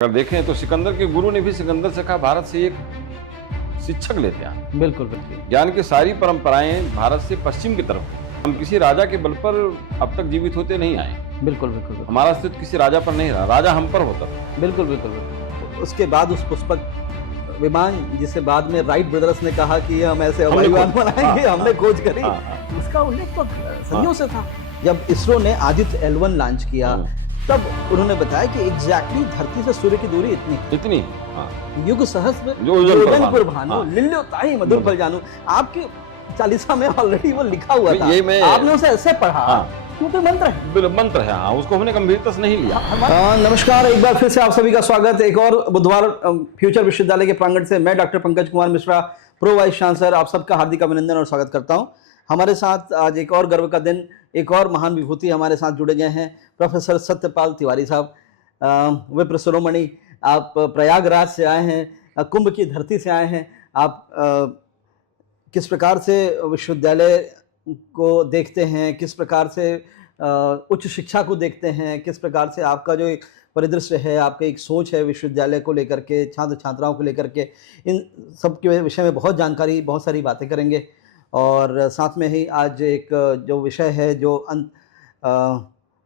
अगर देखें तो सिकंदर के गुरु ने भी सिकंदर से कहा भारत से एक शिक्षक लेते हैं। बिल्कुल बिल्कुल। ज्ञान की सारी परंपराएं भारत से पश्चिम की तरफ। हम किसी राजा के बल पर अब तक जीवित होते नहीं आए। बिल्कुल बिल्कुल। हमारा अस्तित्व किसी राजा पर नहीं रहा, राजा हम पर होता था। बिल्कुल बिल्कुल बिल्कुल। उसके बाद उस पुष्पक विमान जिसे बाद में राइट ब्रदर्स ने कहा कि हम ऐसे हवाई विमान बनाएंगे, हमने खोज करी, उसका उल्लेख तो सदियों से था। जब इसरो ने आदित्य L1 लॉन्च किया तब उन्होंने बताया कि एग्जैक्टली धरती से सूर्य की दूरी इतनी युग सहस्त्र योजन पर भानु लिल्यो ताई मधुर फल जानू। आपके चालीसा में ऑलरेडी वो लिखा हुआ था, आपने उसे ऐसे पढ़ा क्योंकि मंत्र है, मंत्र है। उसको हमने गंभीरता से नहीं लिया। नमस्कार, एक बार फिर से आप सभी का स्वागत है एक और बुधवार फ्यूचर विश्वविद्यालय के प्रांगण से। मैं doctor Pankaj Kumar Mishra, pro vice chancellor, आप सबका हार्दिक अभिनंदन और स्वागत करता हूं। हमारे साथ आज एक और गर्व का दिन, एक और महान विभूति हमारे साथ जुड़े गए हैं, प्रोफेसर सत्यपाल तिवारी साहब। विप्र शिरोमणि, आप प्रयागराज से आए हैं, कुंभ की धरती से आए हैं। आप किस प्रकार से विश्वविद्यालय को देखते हैं, किस प्रकार से उच्च शिक्षा को देखते हैं, किस प्रकार से आपका जो एक परिदृश्य है, आपका एक सोच है विश्वविद्यालय को लेकर के, छात्र छात्राओं को लेकर के, इन सब के विषय में बहुत जानकारी, बहुत सारी बातें करेंगे। और साथ में ही आज एक जो विषय है जो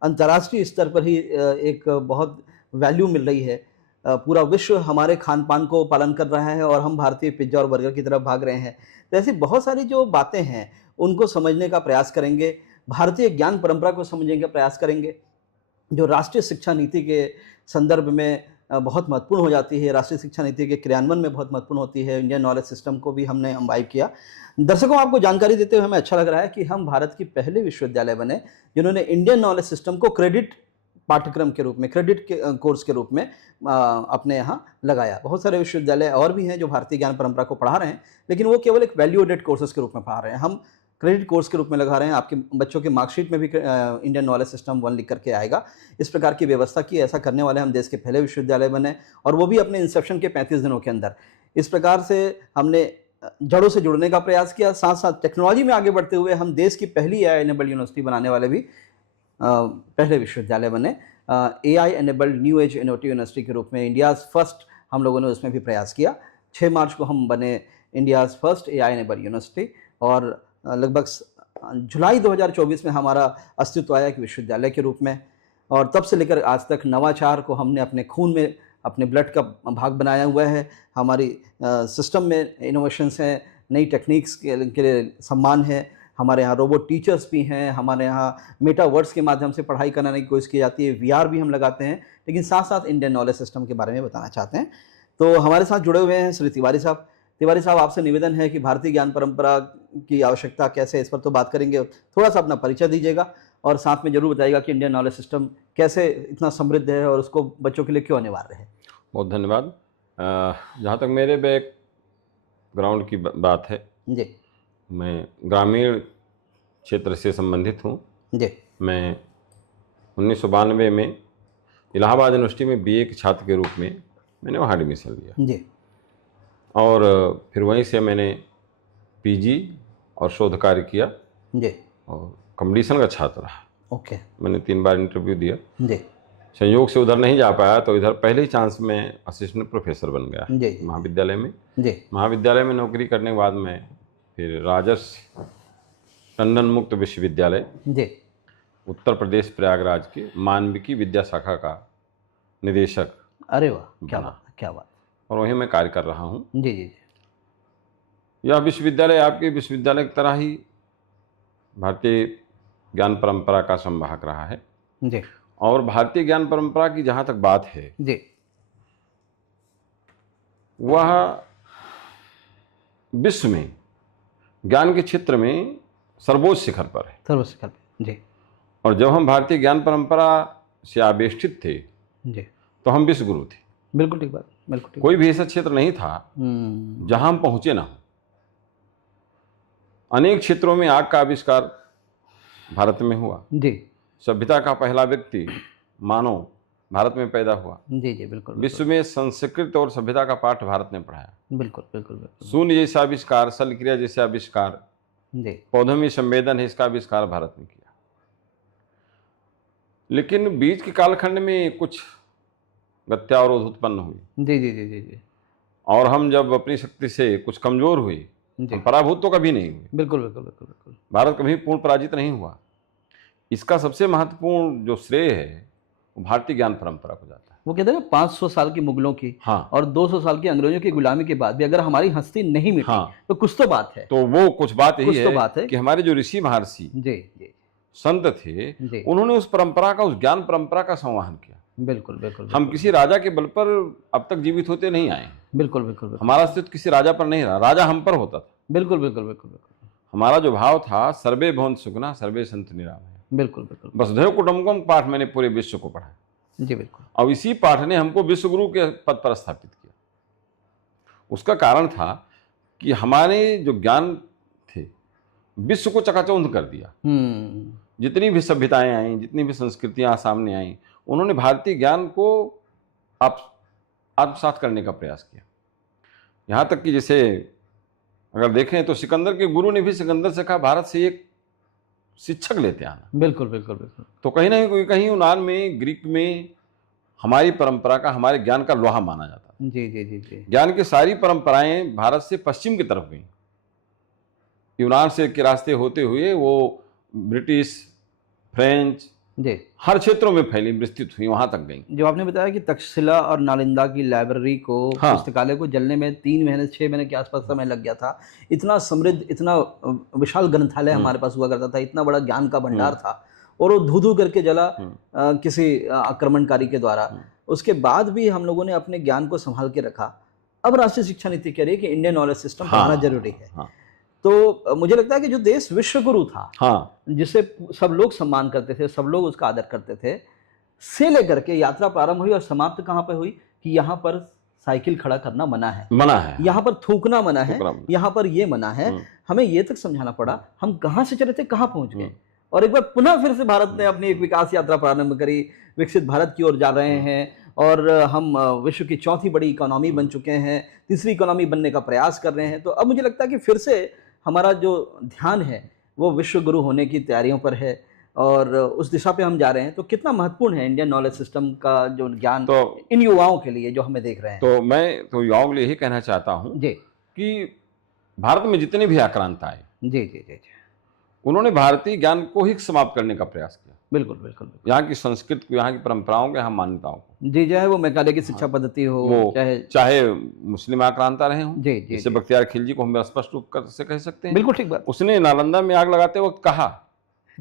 अंतर्राष्ट्रीय स्तर पर ही एक बहुत वैल्यू मिल रही है। पूरा विश्व हमारे खान पान को पालन कर रहा है और हम भारतीय पिज्जा और बर्गर की तरफ भाग रहे हैं। तो ऐसी बहुत सारी जो बातें हैं उनको समझने का प्रयास करेंगे, भारतीय ज्ञान परंपरा को समझने का प्रयास करेंगे जो राष्ट्रीय शिक्षा नीति के संदर्भ में बहुत महत्वपूर्ण हो जाती है, राष्ट्रीय शिक्षा नीति के क्रियान्वयन में बहुत महत्वपूर्ण होती है। इंडियन नॉलेज सिस्टम को भी हमने इम्बाइब किया। दर्शकों, आपको जानकारी देते हुए हमें अच्छा लग रहा है कि हम भारत की पहले विश्वविद्यालय बने जिन्होंने इंडियन नॉलेज सिस्टम को क्रेडिट पाठ्यक्रम के रूप में, क्रेडिट कोर्स के रूप में अपने यहाँ लगाया। बहुत सारे विश्वविद्यालय और भी हैं जो भारतीय ज्ञान परंपरा को पढ़ा रहे हैं, लेकिन वो केवल एक वैल्यू एडेड कोर्सेज के रूप में पढ़ा रहे हैं। हम क्रेडिट कोर्स के रूप में लगा रहे हैं। आपके बच्चों के मार्कशीट में भी इंडियन नॉलेज सिस्टम 1 लिख करके आएगा। इस प्रकार की व्यवस्था की, ऐसा करने वाले हम देश के पहले विश्वविद्यालय बने, और वो भी अपने इंसेप्शन के 35 दिनों के अंदर। इस प्रकार से हमने जड़ों से जुड़ने का प्रयास किया। साथ साथ टेक्नोलॉजी में आगे बढ़ते हुए हम देश की पहली AI एनेबल्ड यूनिवर्सिटी बनाने वाले भी पहले विश्वविद्यालय बने। AI enabled new age innovative university के रूप में इंडियाज़ फर्स्ट हम लोगों ने उसमें भी प्रयास किया। 6 मार्च को हम बने India's first AI enabled university, और लगभग जुलाई 2024 में हमारा अस्तित्व आया एक विश्वविद्यालय के रूप में। और तब से लेकर आज तक नवाचार को हमने अपने खून में, अपने ब्लड का भाग बनाया हुआ है। हमारी सिस्टम में इनोवेशंस हैं, नई टेक्निक्स के लिए सम्मान है। हमारे यहाँ रोबोट टीचर्स भी हैं, हमारे यहाँ मेटावर्स के माध्यम से पढ़ाई कराने की कोशिश की जाती है, VR भी हम लगाते हैं। लेकिन साथ साथ इंडियन नॉलेज सिस्टम के बारे में बताना चाहते हैं। तो हमारे साथ जुड़े हुए हैं श्री तिवारी साहब। तिवारी साहब, आपसे निवेदन है कि भारतीय ज्ञान परंपरा की आवश्यकता कैसे है, इस पर तो बात करेंगे। थोड़ा सा अपना परिचय दीजिएगा और साथ में जरूर बताइएगा कि इंडियन नॉलेज सिस्टम कैसे इतना समृद्ध है और उसको बच्चों के लिए क्यों अनिवार्य है। बहुत धन्यवाद। जहाँ तक मेरे बैकग्राउंड की बात है जी, मैं ग्रामीण क्षेत्र से संबंधित हूँ जी। मैं 1992 में इलाहाबाद यूनिवर्सिटी में BA के छात्र के रूप में मैंने वहाँ एडमिशन लिया जी, और फिर वहीं से मैंने PG और शोध कार्य किया जी, और कंपटीशन का छात्र रहा। ओके। मैंने 3 बार इंटरव्यू दिया। जी, संयोग से उधर नहीं जा पाया तो इधर पहले ही चांस में असिस्टेंट प्रोफेसर बन गया जी, महाविद्यालय में। जी, महाविद्यालय में नौकरी करने के बाद मैं फिर राजर्षि टंडन मुक्त विश्वविद्यालय, जी, उत्तर प्रदेश प्रयागराज के मानविकी विद्या शाखा का निदेशक। अरे वाह, क्या बात, क्या बात। और वहीं मैं कार्य कर रहा हूँ। जी, जी, यह विश्वविद्यालय आपके विश्वविद्यालय की तरह ही भारतीय ज्ञान परंपरा का संवाहक रहा है। जी, और भारतीय ज्ञान परंपरा की जहाँ तक बात है, जी, वह विश्व में ज्ञान के क्षेत्र में सर्वोच्च शिखर पर है। सर्वोच्च शिखर पे। जी, और जब हम भारतीय ज्ञान परंपरा से आवेष्टित थे जी, तो हम विश्व गुरु थे। बिल्कुल ठीक बात, बिल्कुल ठीक। कोई भी ऐसा क्षेत्र नहीं था जहां हम पहुंचे ना हो। अनेक क्षेत्रों में आग का आविष्कार भारत में हुआ। जी, सभ्यता का पहला व्यक्ति मानव भारत में पैदा हुआ। जी, जी, बिल्कुल। विश्व में संस्कृत और सभ्यता का पाठ भारत ने पढ़ाया। बिल्कुल, बिल्कुल, बिल्कुल। शून्य जैसा आविष्कार, सल क्रिया जैसे आविष्कार, जी, पौधों में संवेदन है, इसका आविष्कार भारत ने किया। लेकिन बीच के कालखंड में कुछ गत्यावरोध उत्पन्न हुई जी जी जी जी जी और हम जब अपनी शक्ति से कुछ कमजोर हुए, जी, हम पराभूत तो कभी नहीं हुए। बिल्कुल बिल्कुल बिल्कुल बिल्कुल। भारत कभी पूर्ण पराजित नहीं हुआ। इसका सबसे महत्वपूर्ण जो श्रेय है वो भारतीय ज्ञान परंपरा को जाता है। वो कहते हैं ना 500 साल की मुगलों की हाँ और 200 साल की अंग्रेजों की गुलामी के बाद भी अगर हमारी हस्ती नहीं मिटी हाँ, तो कुछ तो बात है। तो वो कुछ बात कुछ यही तो है बात है। कि हमारे जो ऋषि महर्षि जी जी संत थे, जी, उन्होंने उस परंपरा का, उस ज्ञान परंपरा का संवहन किया। बिल्कुल बिल्कुल हम बिल्कुल किसी राजा के बल पर अब तक जीवित होते नहीं आए हैं। बिल्कुल बिल्कुल बिल्कुल हमारा अस्तित्व किसी राजा पर नहीं रहा, राजा हम पर होता था। बिल्कुल बिल्कुल बिल्कुल बिल्कुल हमारा जो भाव था, सर्वे भवन्तु सुखिनः सर्वे सन्तु निरामया। बिल्कुल बिल्कुल वसुधैव कुटुम्बकम पाठ मैंने पूरे विश्व को पढ़ा जी बिल्कुल। और इसी पाठ ने हमको विश्व गुरु के पद पर स्थापित किया। उसका कारण था कि हमारे जो ज्ञान थे विश्व को चकाचौंध कर दिया। जितनी भी सभ्यताएं आई, जितनी भी संस्कृतियां सामने आई, उन्होंने भारतीय ज्ञान को आत्मसात करने का प्रयास किया। यहाँ तक कि जैसे अगर देखें तो सिकंदर के गुरु ने भी सिकंदर से कहा भारत से एक शिक्षक लेते आना। बिल्कुल बिल्कुल बिल्कुल तो कहीं ना कहीं यूनान में, ग्रीक में हमारी परंपरा का, हमारे ज्ञान का लोहा माना जाता था। जी जी जी जी ज्ञान की सारी परंपराएं भारत से पश्चिम की तरफ गई। यूनान से के रास्ते होते हुए वो ब्रिटिश, फ्रेंच, जी। हर क्षेत्रों में फैली, विस्तृत हुई, वहां तक गई। जो आपने बताया कि तक्षशिला और नालंदा की लाइब्रेरी को, हाँ। पुस्तकालय को जलने में 3 महीने 6 महीने के आसपास समय लग गया था। इतना समृद्ध, इतना विशाल ग्रंथालय हमारे पास हुआ करता था, इतना बड़ा ज्ञान का भंडार था और वो धू धू करके जला किसी आक्रमणकारी के द्वारा। उसके बाद भी हम लोगों ने अपने ज्ञान को संभाल के रखा। अब राष्ट्रीय शिक्षा नीति कह रही है कि इंडियन नॉलेज सिस्टम पढ़ाना जरूरी है। तो मुझे लगता है कि जो देश विश्व गुरु था, जिसे सब लोग सम्मान करते थे, सब लोग उसका आदर करते थे, से लेकर के यात्रा प्रारंभ हुई और समाप्त कहाँ पे हुई कि यहाँ पर साइकिल खड़ा करना मना है, यहाँ पर थूकना मना है, यहाँ पर ये मना है। हमें ये तक समझाना पड़ा हम कहाँ से चले थे, कहाँ पहुंच गए। और एक बार पुनः फिर से भारत ने अपनी एक विकास यात्रा प्रारंभ करी, विकसित भारत की ओर जा रहे हैं और हम विश्व की 4थी बड़ी इकोनॉमी बन चुके हैं, 3री इकोनॉमी बनने का प्रयास कर रहे हैं। तो अब मुझे लगता है कि फिर से हमारा जो ध्यान है वो विश्व गुरु होने की तैयारियों पर है और उस दिशा पे हम जा रहे हैं। तो कितना महत्वपूर्ण है इंडियन नॉलेज सिस्टम का जो ज्ञान तो इन युवाओं के लिए जो हमें देख रहे हैं। तो मैं तो युवाओं के लिए यही कहना चाहता हूँ जी कि भारत में जितने भी आक्रांता आए, जी जी जी जी, उन्होंने भारतीय ज्ञान को ही समाप्त करने का प्रयास किया। बिल्कुल बिल्कुल, यहाँ की संस्कृति को, यहाँ की परंपराओं को, यहाँ मान्यताओं को। जी, चाहे वो मेघालय की शिक्षा पद्धति हो, वो चाहे मुस्लिम आक्रांता रहे हों, जी जी, जैसे बख्तियार खिलजी को हम स्पष्ट रूप से कह सकते हैं। बिल्कुल ठीक बात। उसने नालंदा में आग लगाते वक्त कहा,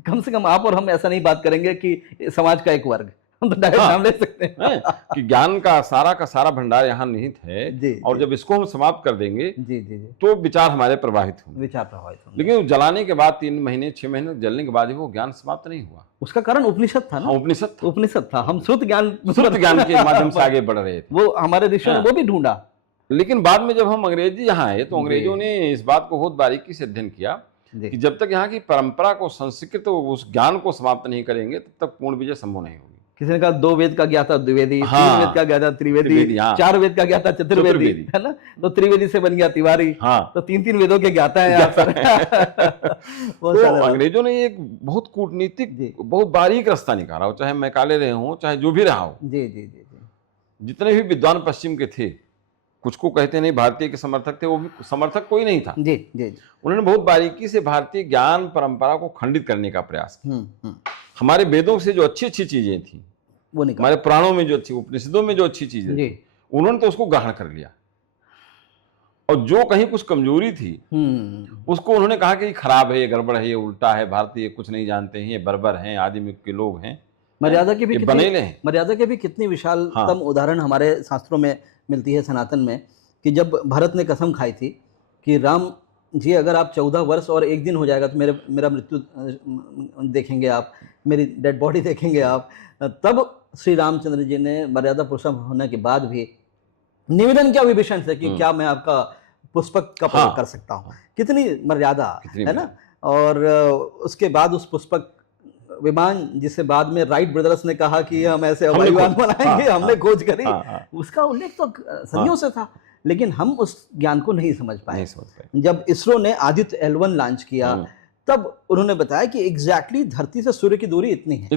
कम से कम आप और हम ऐसा नहीं बात करेंगे कि समाज का एक वर्ग, हम तो डायरेक्ट नाम ले सकते हैं कि ज्ञान का सारा भंडार यहाँ निहित है और जब इसको हम समाप्त कर देंगे जी जी जी तो विचार हमारे प्रवाहित होंगे, विचार प्रभावित होंगे। लेकिन जलाने के बाद 3 महीने 6 महीने जलने के बाद भी वो ज्ञान समाप्त नहीं हुआ। उसका कारण उपनिषद था ना। उपनिषद था। हम श्रुत ज्ञान के माध्यम से आगे बढ़ रहे थे। वो हमारे ऋषियों ने वो भी ढूंढा। लेकिन बाद में जब हम अंग्रेजी यहाँ आए तो अंग्रेजों ने इस बात को बहुत बारीकी से अध्ययन किया कि जब तक यहाँ की परंपरा को, संस्कृत, उस ज्ञान को समाप्त नहीं करेंगे तब तक पूर्ण विजय संभव नहीं होगी। किसी ने कहा 2 वेद का ज्ञाता द्विवेदी, 3 वेद का ज्ञाता त्रिवेदी, 4 वेद का ज्ञाता चतुर्वेदी, है ना। तो त्रिवेदी से बन गया तिवारी। तो 3 वेदों के ज्ञाता हैं आप सर। तो अंग्रेजों ने एक बहुत कूटनीतिक, बहुत बारीक रास्ता निकाला हो, चाहे मैकाले रहे हो, चाहे जो भी रहा हो। जी जी जी, जितने भी विद्वान पश्चिम के थे, कुछ को कहते नहीं भारतीय के समर्थक थे, वो भी समर्थक कोई नहीं था। जी जी, उन्होंने बहुत बारीकी से भारतीय ज्ञान परंपरा को खंडित करने का प्रयास किया। हमारे वेदों से जो अच्छी अच्छी चीजें थी, वो हमारे पुराणों में जो अच्छी, उपनिषदों में जो अच्छी चीजें थी, उन्होंने तो उसको ग्रहण कर लिया और जो कहीं कुछ कमजोरी थी उसको उन्होंने कहा कि ये खराब है, ये गड़बड़ है, ये उल्टा है, भारतीय कुछ नहीं जानते हैं, ये बर्बर हैं, आदिम युग के लोग हैं। मर्यादा के भी कितनी विशालतम उदाहरण हमारे शास्त्रों में मिलती है, सनातन में, कि जब भरत ने कसम खाई थी कि राम जी अगर आप 14 वर्ष और 1 दिन हो जाएगा तो मेरा मृत्यु देखेंगे आप, मेरी डेड बॉडी देखेंगे आप, तब श्री रामचंद्र जी ने मर्यादा पुरुषोत्तम होने के बाद भी निवेदन किया विभीषण से कि क्या मैं आपका पुष्पक का प्रयोग कर सकता हूँ। कितनी मर्यादा है ना। और उसके बाद उस पुष्पक विमान, जिसे बाद में राइट ब्रदर्स ने कहा कि हम ऐसे हवाई विमान बनाएंगे, हमने खोज करी, उसका उल्लेख तो सदियों से था, लेकिन हम उस ज्ञान को नहीं समझ पाए। जब इसरो ने आदित्य L1 लॉन्च किया तब उन्होंने बताया कि एग्जैक्टली धरती से सूर्य की दूरी इतनी है।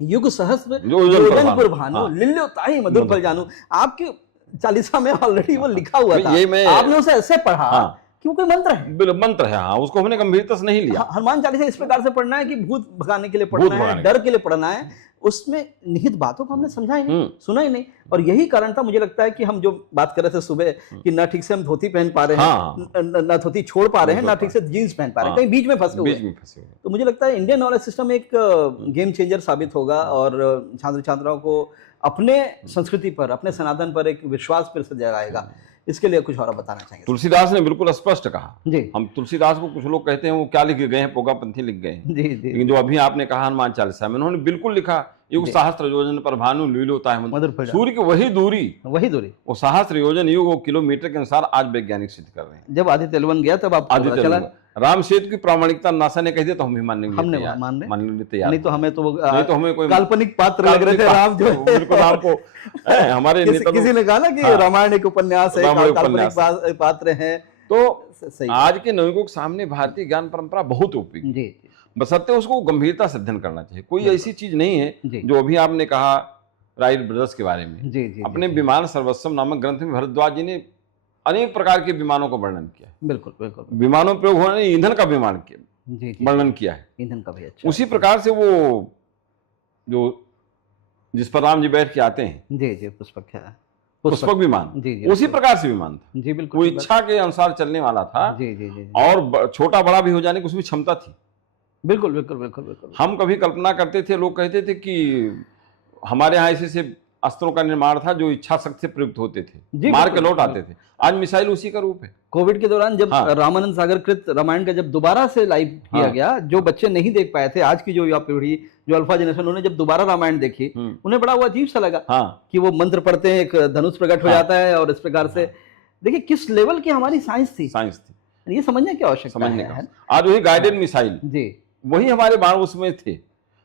युग सहस्र योजन योजन पर भानु हाँ। लिल्यो ताहि मधुर फल जानू। आपके चालीसा में ऑलरेडी वो लिखा हुआ था, ये मैं आपने उसे ऐसे पढ़ा हाँ। कि वो कोई मंत्र है, मंत्र है। हाँ, उसको हमने गंभीरता से नहीं लिया। हनुमान चालीसा इस प्रकार से पढ़ना है कि भूत भगाने के लिए पढ़ना है, डर के लिए पढ़ना है, उसमें निहित बातों को हमने समझा ही नहीं, सुना ही नहीं। और यही कारण था, मुझे लगता है कि हम जो बात कर रहे थे सुबह कि ना ठीक से हम धोती पहन पा रहे हैं, ना धोती छोड़ पा रहे हैं, ना ठीक से जीन्स पहन पा रहे हैं, कहीं बीच में फंसे हुए। तो मुझे लगता है इंडियन नॉलेज सिस्टम एक गेम चेंजर साबित होगा और छात्र छात्राओं को अपने संस्कृति पर, अपने सनातन पर एक विश्वास फिर से जगाएगा। इसके लिए कुछ और बताना चाहेंगे? तुलसीदास ने बिल्कुल स्पष्ट कहा जी। हम तुलसीदास को कुछ लोग कहते हैं वो क्या लिख गए हैं, पोगापंथी लिख गए हैं। जी जी। लेकिन जो अभी आपने कहा हनुमान चालीसा में, उन्होंने बिल्कुल लिखा युग सहस्त्र योजन पर भानु लीलोता है मधुर फल। सूर्य की वही दूरी वो सहस्त्र योजन युग वो किलोमीटर के अनुसार आज वैज्ञानिक सिद्ध कर रहे हैं। जब आदित्य एल 1 गया तब आपको पता चला राम सेतु की प्रामाणिकता नासा ने कह दिया तो हम भी मानने मानने तैयार। नहीं तो हमें कोई काल्पनिक पात्र लग रहे थे राम, जो बिल्कुल राम को हमारे किसी ने कहा ना कि रामायण एक उपन्यास है, काल्पनिक पात्र हैं। तो आज के नवयुगों के सामने भारतीय ज्ञान परंपरा बहुत उपयोगी, बशर्ते उसको गंभीरता से अध्ययन करना चाहिए। कोई ऐसी चीज नहीं है जो अभी आपने कहा राइट ब्रदर्स के बारे में। अपने विमान सर्वस्वम नामक ग्रंथ में भरद्वाज जी ने अनेक प्रकार के विमानों का वर्णन किया। बिल्कुल बिल्कुल। विमानों प्रयोग होने ईंधन का विमान वर्णन किया है, ईंधन का भी। अच्छा, उसी प्रकार से वो जो जिस पर राम जी बैठ के आते हैं, जी पुष्पक विमान, उसी प्रकार से विमान था। जी बिल्कुल। वो इच्छा के अनुसार चलने वाला था। जी। और छोटा बड़ा भी हो जाने की उसमें क्षमता थी। बिल्कुल बिल्कुल बिल्कुल बिल्कुल। हम कभी कल्पना करते थे, लोग कहते थे कि हमारे यहाँ ऐसे अस्त्रों का निर्माण था जो इच्छा शक्ति से प्रयुक्त होते थे, मार के लौट आते थे। आज मिसाइल उसी का रूप है। कोविड के दौरान जब रामानंद सागर कृत रामायण का जब दोबारा से लाइव किया गया, जो बच्चे नहीं देख पाए थे, आज की जो युवा पीढ़ी, जो अल्फा जनरेशन, उन्होंने जब दोबारा रामायण देखी, उन्हें बड़ा वो अजीब सा लगा कि वो मंत्र पढ़ते हैं, एक धनुष प्रकट हो जाता है और इस प्रकार से। देखिए किस लेवल की हमारी साइंस थी, ये समझने की आवश्यकता है। आज वही गाइडेड मिसाइल जी, वही हमारे बाण उसमें थे,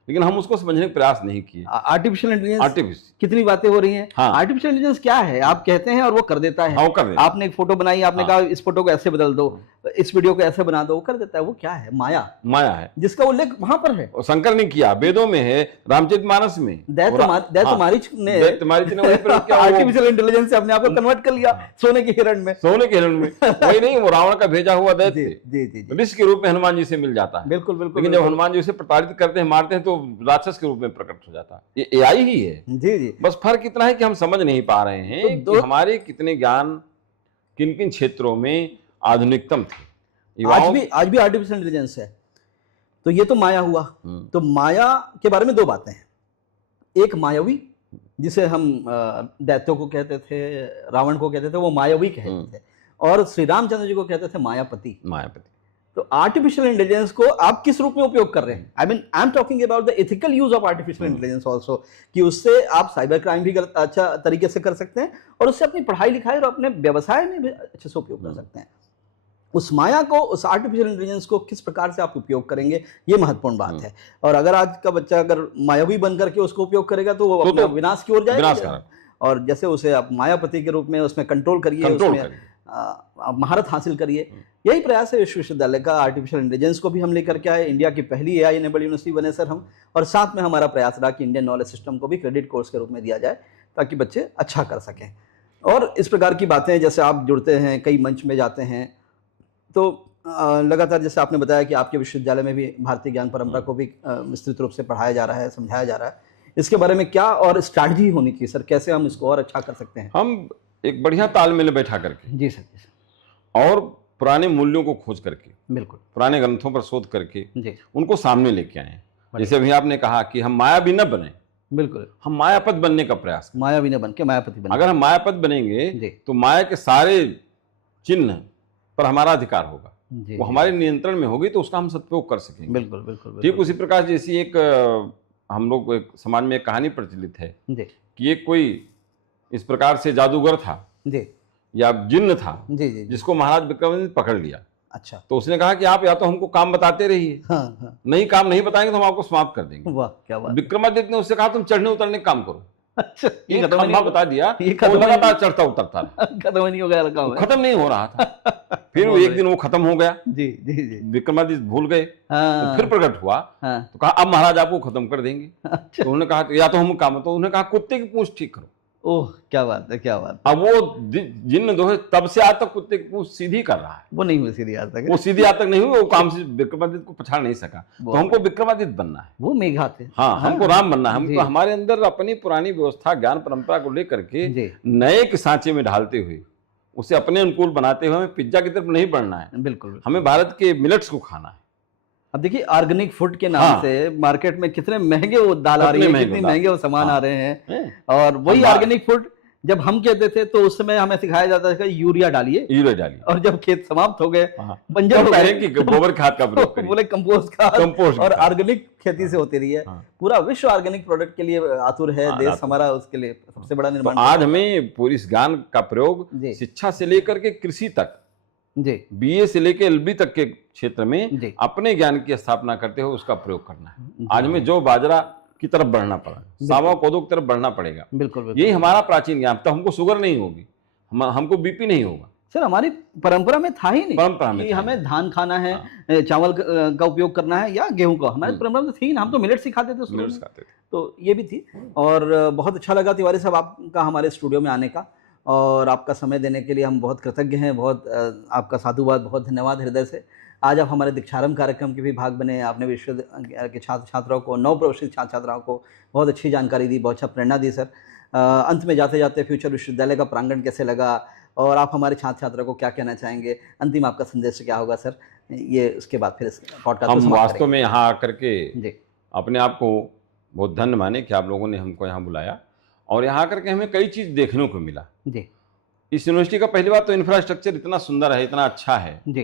लेकिन हम उसको समझने का प्रयास नहीं किए। आर्टिफिशियल इंटेलिजेंस, कितनी बातें हो रही हैं। आर्टिफिशियल इंटेलिजेंस क्या है? आप कहते हैं और वो कर देता है। आपने एक फोटो बनाई, आपने कहा इस फोटो को ऐसे बदल दो, इस वीडियो को ऐसे बना दो, वो कर देता है। वो क्या है? माया है, जिसका उल्लेख वहां पर है। शंकर ने किया, वेदों में है, रामचरितमानस में। दैत्यमारिच ने आर्टिफिशियल इंटेलिजेंस से अपने आप को कन्वर्ट कर लिया सोने के हिरण में। वही नहीं, वो रावण का भेजा हुआ दैत्य ऋषि के रूप में हनुमान जी से मिल जाता है। बिल्कुल बिल्कुल। लेकिन जब हनुमान जी उसे प्रताड़ित करते हैं, मारते हैं, तो राक्षस के रूप में प्रकट हो जाता है। ये एआई ही है। जी। बस फर्क इतना है कि हम समझ नहीं पा रहे हैं कि हमारे कितने ज्ञान किन किन क्षेत्रों में आधुनिकतम थे। आज भी आर्टिफिशियल इंटेलिजेंस है। तो ये तो माया हुआ। तो माया के बारे में दो बातें हैं। एक मायावी, जिसे हम दैत्यों को कहते थे, रावण को कहते थे, वो मायावी कहते थे। और श्री रामचंद्र जी को कहते थे मायापति। तो आर्टिफिशियल इंटेलिजेंस को आप किस रूप में उपयोग कर रहे हैं? I am talking about the ethical use of artificial intelligence also, कि उससे आप साइबर क्राइम भी अच्छा तरीके से कर सकते हैं और उससे अपनी पढ़ाई लिखाई और अपने व्यवसाय में भी अच्छे से उपयोग कर सकते हैं। उस माया को, उस आर्टिफिशियल इंटेलिजेंस को किस प्रकार से आप उपयोग करेंगे, ये महत्वपूर्ण बात है। और अगर आज का बच्चा अगर मायावी बन करके उसको उपयोग करेगा तो वो अपने विनाश की ओर जाएगा। और जैसे उसे आप मायापति के रूप में उसमें कंट्रोल करिए, उसमें महारत हासिल करिए। यही प्रयास है विश्वविद्यालय का। आर्टिफिशियल इंटेलिजेंस को भी हम लेकर के आए, इंडिया की पहली एआई इनेबल्ड यूनिवर्सिटी बने सर हम। और साथ में हमारा प्रयास रहा कि इंडियन नॉलेज सिस्टम को भी क्रेडिट कोर्स के रूप में दिया जाए, ताकि बच्चे अच्छा कर सकें। और इस प्रकार की बातें, जैसे आप जुड़ते हैं, कई मंच में जाते हैं, तो लगातार जैसे आपने बताया कि आपके विश्वविद्यालय में भी भारतीय ज्ञान परंपरा को भी विस्तृत रूप से पढ़ाया जा रहा है, समझाया जा रहा है। इसके बारे में क्या और स्ट्रैटेजी होनी चाहिए सर? कैसे हम इसको और अच्छा कर सकते हैं? हम एक बढ़िया तालमेल बैठा करके, जी सर, और पुराने मूल्यों को खोज करके, बिल्कुल पुराने ग्रंथों पर शोध करके उनको सामने लेके आए। जैसे अभी आपने कहा कि हम मायावी न बने, बिल्कुल हम मायापत बनने का प्रयास, मायावी न बन के मायापति बने। अगर हम मायापत बनेंगे तो माया के सारे चिन्ह पर हमारा अधिकार होगा, वो हमारे नियंत्रण में होगी, तो उसका हम सदुपयोग कर सकेंगे। बिल्कुल बिल्कुल। ठीक उसी प्रकार जैसी एक हम लोग एक समाज में एक कहानी प्रचलित है कि एक कोई इस प्रकार से जादूगर था या जिन्न था, जिसको महाराज विक्रमादित्य ने पकड़ लिया। अच्छा। तो उसने कहा कि आप या तो हमको काम बताते रहिए, नहीं काम नहीं बताएंगे तो हम आपको समाप्त कर देंगे। वाह क्या बात। विक्रमादित्य ने उससे कहा तुम चढ़ने उतरने का काम करो। अच्छा, ये खंभा बता दिया, लगातार चढ़ता उतरता, खत्म नहीं हो गया, खत्म नहीं हो रहा था। फिर वो एक दिन वो खत्म हो गया, जी जी जी, विक्रमादित्य भूल गए, हाँ, तो फिर प्रकट हुआ, हाँ, तो कहा अब महाराज आपको खत्म कर देंगे। अच्छा, तो उन्होंने कहा या तो हम काम, तो उन्होंने कहा कुत्ते की पूंछ ठीक करो। ओह क्या बात है, क्या बात है। अब वो जिन्न दोहे तब से आज तक कुत्ते की पूंछ सीधी कर रहा है, वो नहीं हुई सीधी आज तक, वो सीधी आज तक नहीं हुई, वो काम से विक्रमादित्य को पछाड़ नहीं सका। तो हमको विक्रमादित्य बनना है, वो मेघा थे, हाँ, हमको राम बनना है। जी। हमको हमारे अंदर अपनी पुरानी व्यवस्था ज्ञान परंपरा को लेकर के जी, नए के सांचे में ढालते हुए उसे अपने अनुकूल बनाते हुए हमें पिज्जा की तरफ नहीं बढ़ना है, बिल्कुल बिल्कुल। हमें भारत के मिलेट्स को खाना है। अब देखिए ऑर्गेनिक फूड के नाम हाँ। से मार्केट में कितने महंगे वो दाल आ रही है, कितने महंगे कितने दाल। महंगे वो सामान हाँ। आ रहे हैं, हैं? और वही हम ऑर्गेनिक फूड जब हम कहते थे तो उस समय हमें सिखाया जाता था कि यूरिया डालिए, यूरिया डालिए, और जब खेत समाप्त हो गए, हाँ, बंजर तब हो कहें गए, कि गोबर खाद का प्रयोग करिए, बोले कंपोस्ट खाद, कंपोस्ट और खाद। ऑर्गेनिक खेती से होती रही है। हाँ। पूरा विश्व ऑर्गेनिक प्रोडक्ट के लिए आतुर है, हाँ, देश आतुर। हमारा उसके लिए सबसे बड़ा तो निर्माण। आज हमें पूरी इस ज्ञान का प्रयोग जी। शिक्षा से लेकर के कृषि तक, जी बीए से लेकर एलबी तक के क्षेत्र में जी, अपने ज्ञान की स्थापना करते हुए उसका प्रयोग करना है। जी। आज हमें जौ बाजरा की तरफ बढ़ना पड़ा, सावा कोदो की तरफ बढ़ना पड़ेगा। बिल्कुल बिल्कुल। यही हमारा प्राचीन ज्ञान, तो हमको शुगर नहीं होगी, हमको बीपी नहीं होगा। सर हमारी परंपरा में था ही नहीं परंपरा में कि था ही हमें धान खाना है, चावल का उपयोग करना है या गेहूं का, हमारी परंपरा में थी ही ना, हम तो मिलेट्स ही खाते थे शुरू मिलेट्स में। खाते थे। तो ये भी थी, और बहुत अच्छा लगा तिवारी साहब आपका हमारे स्टूडियो में आने का, और आपका समय देने के लिए हम बहुत कृतज्ञ हैं। बहुत आपका साधुवाद, बहुत धन्यवाद हृदय से। आज आप हमारे दीक्षारंभ कार्यक्रम के भी भाग बने, आपने विश्व के छात्र छात्राओं को, नव प्रवेशित छात्र छात्राओं को बहुत अच्छी जानकारी दी, बहुत अच्छा प्रेरणा दी सर। अंत में जाते जाते फ्यूचर विश्वविद्यालय का प्रांगण कैसे लगा, और आप हमारे छात्र छात्रों को क्या कहना चाहेंगे, अंतिम आपका संदेश क्या होगा सर, ये उसके बाद फिर पॉडकास्ट हम वास्तव में यहाँ आकर के जी अपने आप को बहुत धन्य माने कि आप लोगों ने हमको यहाँ बुलाया, और यहाँ आकर के हमें कई चीज़ देखने को मिला। जी इस यूनिवर्सिटी का पहली बात तो इंफ्रास्ट्रक्चर इतना सुंदर है, इतना अच्छा है जी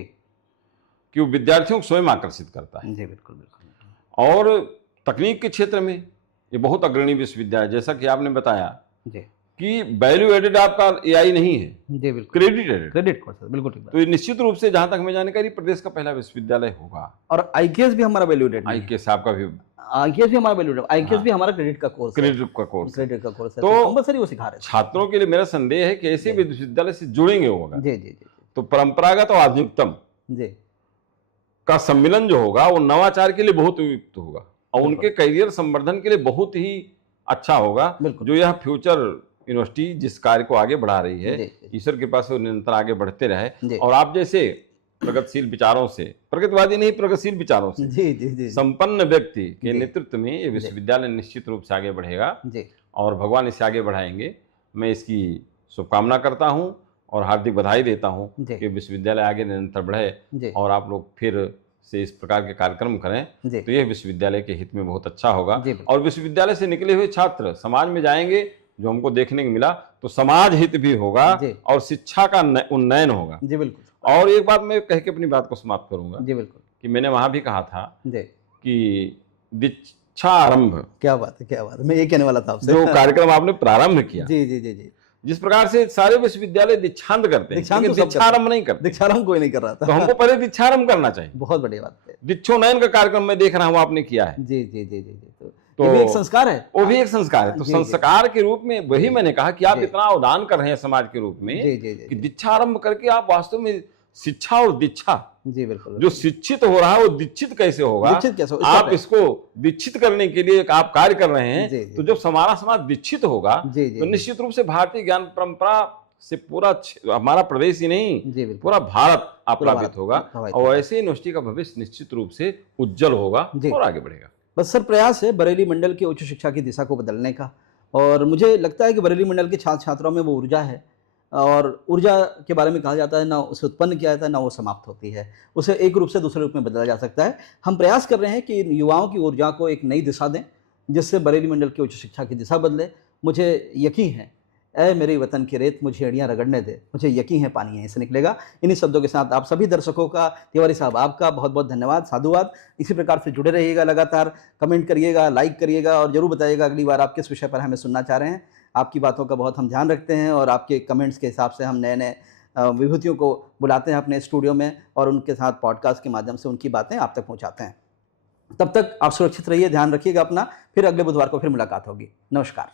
कि वो विद्यार्थियों को स्वयं आकर्षित करता है। जी, बिल्कुल बिल्कुल। और तकनीक के क्षेत्र में ये बहुत अग्रणी विश्वविद्यालय, जैसा कि आपने बताया जी कि वैल्यू एडेड आपका एआई नहीं है, जी बिल्कुल, credit added. Credit course sir, बिल्कुल ठीक बात। तो ये निश्चित रूप से जहां तक हमें जानकारी प्रदेश का पहला विश्वविद्यालय होगा। और आईकेएस भी हमारा वैल्यूडेड है, आईकेएस आपका भी आईकेएस भी हमारा वैल्यूडेड, आईकेएस हाँ। भी हमारा क्रेडिट का कोर्स है, क्रेडिट का कोर्स। क्रेडिट का कोर्स है, तो कंपलसरी वो सिखा रहे हैं। छात्रों के लिए मेरा संदेह है कि ऐसे जी। विश्वविद्यालय से जुड़ेंगे होगा जी जी जी तो परंपरागत और आधुनिकतम जी का सम्मिलन जो होगा वो नवाचार के लिए बहुत उपयुक्त होगा, और बिल्कुल। उनके करियर संवर्धन के लिए बहुत ही अच्छा होगा। बिल्कुल। जो यह फ्यूचर यूनिवर्सिटी जिस कार्य को आगे बढ़ा रही है, जी, जी। ईश्वर की कृपा से वो निरंतर आगे बढ़ते जी। रहे, और आप जैसे प्रगतिशील विचारों से, प्रगतिवादी नहीं, प्रगतिशील विचारों से जी जी जी संपन्न व्यक्ति के जी। नेतृत्व में ये विश्वविद्यालय निश्चित रूप से आगे बढ़ेगा, जी और भगवान इसे आगे बढ़ाएंगे। मैं इसकी शुभकामना करता हूँ और हार्दिक बधाई देता हूँ जी। कि विश्वविद्यालय आगे निरंतर बढ़े, जी और आप लोग फिर से इस प्रकार के कार्यक्रम करें, जी तो यह विश्वविद्यालय के हित में बहुत अच्छा होगा। जी, बिल्कुल। और विश्वविद्यालय से निकले हुए छात्र समाज में जाएंगे, जो हमको देखने को मिला, तो समाज हित भी होगा जी। और शिक्षा का उन्नयन होगा। जी बिल्कुल। और एक बात मैं कह के अपनी बात को समाप्त करूंगा जी बिल्कुल। कि मैंने वहां भी कहा था जी, कि दीक्षा आरंभ, क्या बात है, क्या बात है, मैं ये कहने वाला था आपसे। जो कार्यक्रम आपने प्रारंभ किया, जी जी जी जी, जिस प्रकार से सारे विश्वविद्यालय दीक्षांत करते हैं, दीक्षांत लेकिन तो सब दीक्षारंभ नहीं करते, दीक्षारंभ कोई नहीं कर रहा तो था। हमको पहले दीक्षारंभ करना चाहिए। बहुत बढ़िया बात है। दीक्षोन्नयन का कार्यक्रम मैं देख रहा हूँ आपने किया है, जी जी जी जी जी, तो ये भी एक संस्कार है। वो भी एक संस्कार है। तो जी, जी। संस्कार के रूप में वही मैंने कहा कि आप जी। इतना अवदान कर रहे हैं समाज के रूप में, जी जी जी कि दीक्षा आरंभ करके आप वास्तव में शिक्षा और दीक्षा, जी बिल्कुल। जो शिक्षित हो रहा है वो दीक्षित कैसे होगा, दीक्षित कैसे हो, इस आप बात पे। इसको दीक्षित करने के लिए आप कार्य कर रहे जी, हैं। जी। तो जब हमारा समाज दीक्षित होगा, जी जी तो निश्चित रूप से भारतीय ज्ञान परंपरा से पूरा हमारा प्रदेश ही नहीं, जी बिल्कुल। पूरा भारत प्रभावित भारत होगा, प्रभावित और ऐसे यूनिवर्सिटी का भविष्य निश्चित रूप से उज्जवल होगा जी। और आगे बढ़ेगा। बस सर प्रयास है बरेली मंडल की उच्च शिक्षा की दिशा को बदलने का, और मुझे लगता है कि बरेली मंडल के छात्र छात्राओं में वो ऊर्जा है, और ऊर्जा के बारे में कहा जाता है ना उसे उत्पन्न किया जाता है ना वो समाप्त होती है, उसे एक रूप से दूसरे रूप में बदला जा सकता है। हम प्रयास कर रहे हैं कि युवाओं की ऊर्जा को एक नई दिशा दें, जिससे बरेली मंडल की उच्च शिक्षा की दिशा बदले। मुझे यकीन है, ऐ मेरे वतन की रेत मुझे एड़ियाँ रगड़ने दे, मुझे यकीन है पानी यहीं से निकलेगा। इन्हीं शब्दों के साथ आप सभी दर्शकों का, तिवारी साहब आपका बहुत बहुत धन्यवाद, साधुवाद। इसी प्रकार से जुड़े रहिएगा, लगातार कमेंट करिएगा, लाइक करिएगा, और जरूर बताइएगा अगली बार आप किस विषय पर हमें सुनना चाह रहे हैं। आपकी बातों का बहुत हम ध्यान रखते हैं, और आपके कमेंट्स के हिसाब से हम नए नए विभूतियों को बुलाते हैं अपने स्टूडियो में, और उनके साथ पॉडकास्ट के माध्यम से उनकी बातें आप तक पहुँचाते हैं। तब तक आप सुरक्षित रहिए, ध्यान रखिएगा अपना। फिर अगले बुधवार को फिर मुलाकात होगी। नमस्कार।